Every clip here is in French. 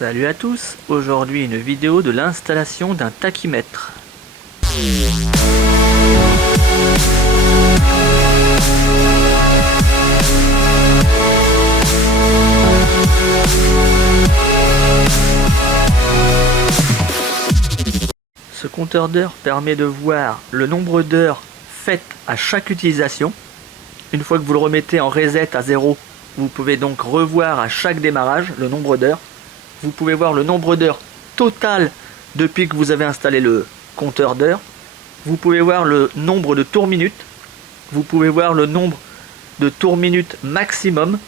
Salut à tous, aujourd'hui une vidéo de l'installation d'un tachymètre. Ce compteur d'heures permet de voir le nombre d'heures faites à chaque utilisation. Une fois que vous le remettez en reset à 0, vous pouvez donc revoir à chaque démarrage le nombre d'heures. Vous pouvez voir le nombre d'heures total depuis que vous avez installé le compteur d'heures. Vous pouvez voir le nombre de tours minutes. Vous pouvez voir le nombre de tours minutes maximum.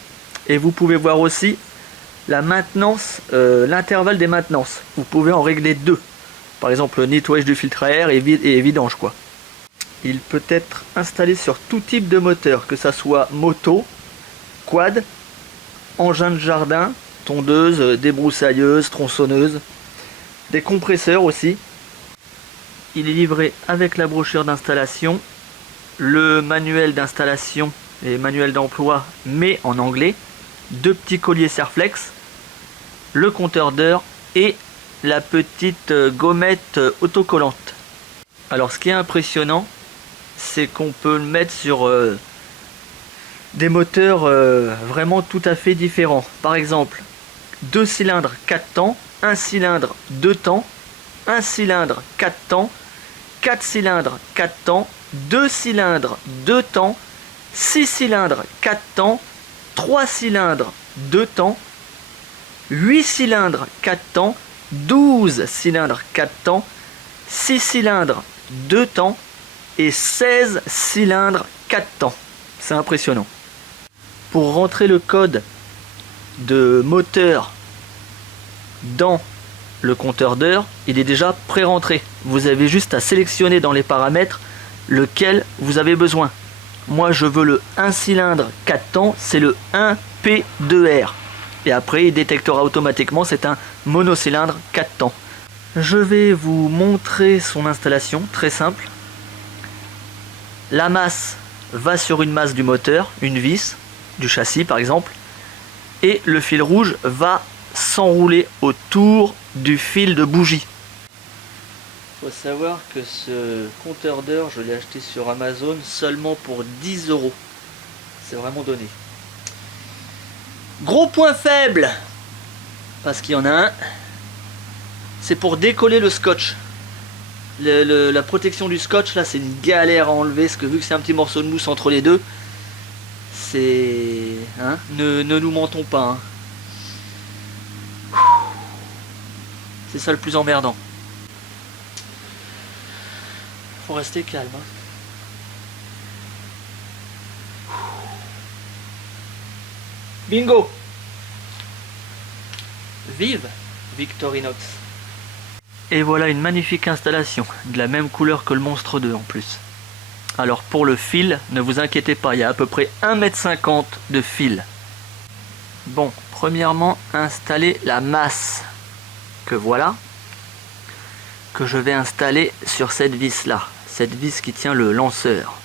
Et vous pouvez voir aussi la maintenance, l'intervalle des maintenances. Vous pouvez en régler deux. Par exemple, le nettoyage du filtre à air et vidange, quoi. Il peut être installé sur tout type de moteur, que ça soit moto, quad, engin de jardin, tondeuse, débroussailleuse, tronçonneuse, des compresseurs aussi. Il est livré avec la brochure d'installation, le manuel d'installation et manuel d'emploi, mais en anglais, deux petits colliers Serflex, le compteur d'heures et la petite gommette autocollante. Alors ce qui est impressionnant, c'est qu'on peut le mettre sur des moteurs vraiment tout à fait différents. Par exemple, 2 cylindres 4 temps, 1 cylindre 2 temps, 1 cylindre 4 temps, 4 cylindres 4 temps, 2 cylindres 2 temps, 6 cylindres 4 temps, 3 cylindres 2 temps, 8 cylindres 4 temps, 12 cylindres 4 temps, 6 cylindres 2 temps et 16 cylindres 4 temps. C'est impressionnant. Pour rentrer le code de moteur dans le compteur d'heures, il est déjà pré-rentré. Vous avez juste à sélectionner dans les paramètres lequel vous avez besoin. Moi je veux le 1 cylindre 4 temps, c'est le 1P2R. Et après il détectera automatiquement, c'est un monocylindre 4 temps. Je vais vous montrer son installation, très simple. La masse va sur une masse du moteur, une vis du châssis par exemple, et le fil rouge va s'enrouler autour du fil de bougie. Il faut savoir que ce compteur d'heures, je l'ai acheté sur Amazon seulement pour 10 €. C'est vraiment donné. Gros point faible, parce qu'il y en a un, c'est pour décoller le scotch. La protection du scotch, là, c'est une galère à enlever, parce que vu que c'est un petit morceau de mousse entre les deux, c'est... Hein, ne nous mentons pas. Hein. C'est ça le plus emmerdant. Faut rester calme. Hein. Bingo! Vive Victorinox! Et voilà une magnifique installation, de la même couleur que le Monstre 2 en plus. Alors pour le fil, ne vous inquiétez pas, il y a à peu près 1,50 m de fil. Bon, premièrement, installer la masse, que voilà, que je vais installer sur cette vis là, cette vis qui tient le lanceur.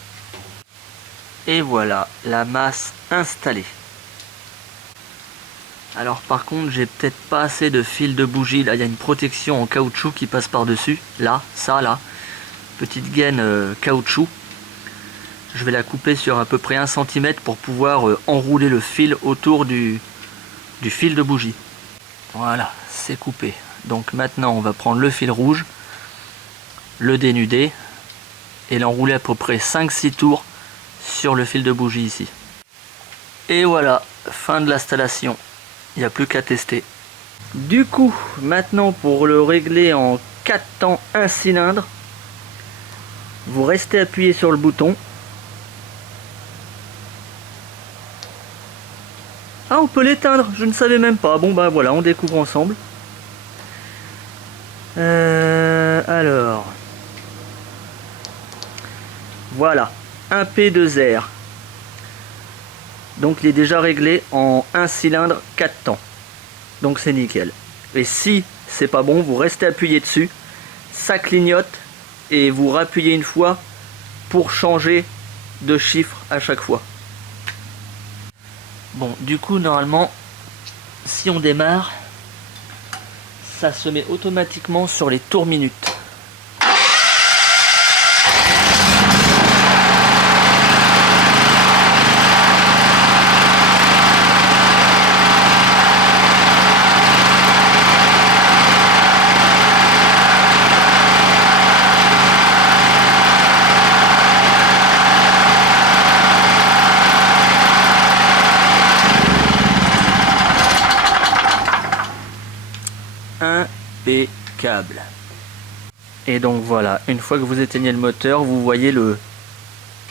Et voilà, la masse installée. Alors par contre, j'ai peut-être pas assez de fil de bougie. Là, il y a une protection en caoutchouc qui passe par-dessus. Là, ça, là. Petite gaine caoutchouc. Je vais la couper sur à peu près 1 cm pour pouvoir enrouler le fil autour du fil de bougie. Voilà, c'est coupé. Donc maintenant, on va prendre le fil rouge, le dénuder et l'enrouler à peu près 5-6 tours sur le fil de bougie ici. Et voilà, fin de l'installation. Il n'y a plus qu'à tester. Du coup, maintenant pour le régler en 4 temps 1 cylindre, vous restez appuyé sur le bouton. Ah, on peut l'éteindre, je ne savais même pas. Bon bah voilà, on découvre ensemble. Alors, voilà, 1P2R. Donc il est déjà réglé en 1 cylindre 4 temps. Donc c'est nickel. Et si c'est pas bon, vous restez appuyé dessus, ça clignote et vous rappuyez une fois pour changer de chiffre à chaque fois. Bon, du coup normalement, si on démarre, ça se met automatiquement sur les tours minutes. Impeccable. Et donc voilà, une fois que vous éteignez le moteur, vous voyez le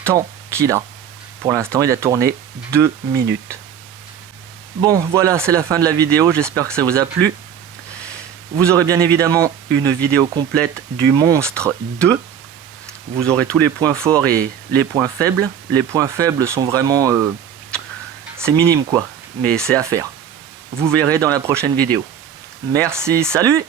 temps qu'il a. Pour l'instant, il a tourné 2 minutes. Bon, voilà, c'est la fin de la vidéo. J'espère que ça vous a plu. Vous aurez bien évidemment une vidéo complète du Monstre 2. Vous aurez tous les points forts et les points faibles. Les points faibles sont vraiment... c'est minime quoi, mais c'est à faire. Vous verrez dans la prochaine vidéo. Merci, salut!